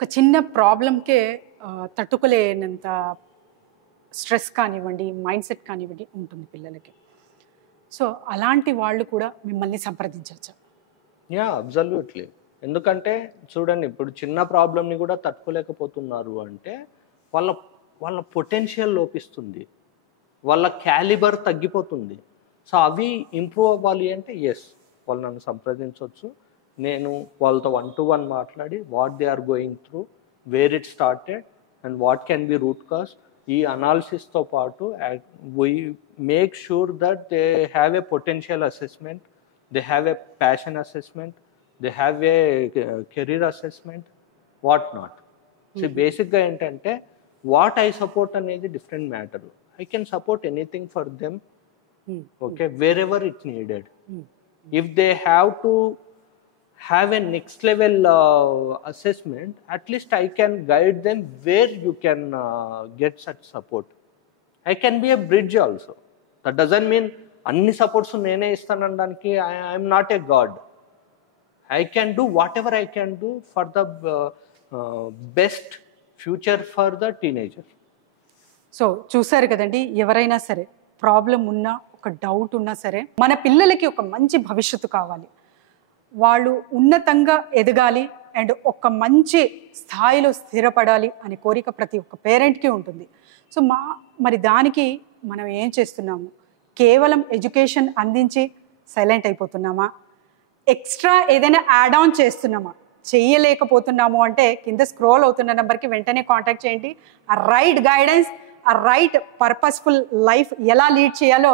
ఒక చిన్న ప్రాబ్లంకే తట్టుకోలేనంత స్ట్రెస్ కానివ్వండి, మైండ్ సెట్ కానివ్వండి ఉంటుంది పిల్లలకి. సో, అలాంటి వాళ్ళు కూడా మిమ్మల్ని సంప్రదించొచ్చా? యాహ్! అబ్సల్యూట్‌లీ. ఎందుకంటే చూడండి, ఇప్పుడు చిన్న ప్రాబ్లమ్‌ని కూడా తట్టుకోలేకపోతున్నారు అంటే వాళ్ళ వాళ్ళ పొటెన్షియల్ లోపిస్తుంది. వాళ్ళ క్యాలిబర్ తగ్గిపోతుంది. సో, అవి ఇంప్రూవ్ అవ్వాలి అంటే వాళ్ళు నన్ను సంప్రదించొచ్చు. నేను వాళ్ళతో 1 to 1 మాట్లాడి what they are going through, where it started and what can be root cause, ఈ అనాలిసిస్‌తో పాటు we make sure that they have a potential assessment, they have a passion assessment, they have a career assessment, what not. So, బేసిక్‌గా ఏంటంటే what I support అనేది different matter. I can support anything for them, okay, wherever it's needed. If they have to have a next level assessment, at least I can guide them where you can get such support. I can be a bridge also. That doesn't mean anni supports nene istanandaniki I am not a god. I can do whatever I can do for the best future for the teenager. So, చూసారు కదండి, ఎవరైనా సరే problem ఉన్నా, ఒక doubt ఉన్నా సరే, మన పిల్లలకి ఒక మంచి భవిష్యత్తు కావాలి, వాళ్ళు ఉన్నతంగా ఎదగాలి అండ్ ఒక మంచి స్థాయిలో స్థిరపడాలి అనే కోరిక ప్రతి ఒక్క పేరెంట్కి ఉంటుంది. సో, మరి దానికి మనం ఏం చేస్తున్నాము? కేవలం ఎడ్యుకేషన్ అందించి సైలెంట్ అయిపోతున్నామా? ఎక్స్ట్రా ఏదైనా యాడ్ ఆన్ చేస్తున్నామా? చేయలేకపోతున్నాము అంటే కింద స్క్రోల్ అవుతున్న నెంబర్కి వెంటనే కాంటాక్ట్ చేయండి. ఆ రైట్ గైడెన్స్, ఆ రైట్ పర్పస్ఫుల్ లైఫ్ ఎలా లీడ్ చేయాలో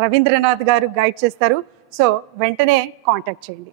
రవీంద్రనాథ్ గారు గైడ్ చేస్తారు. సో, వెంటనే కాంటాక్ట్ చేయండి.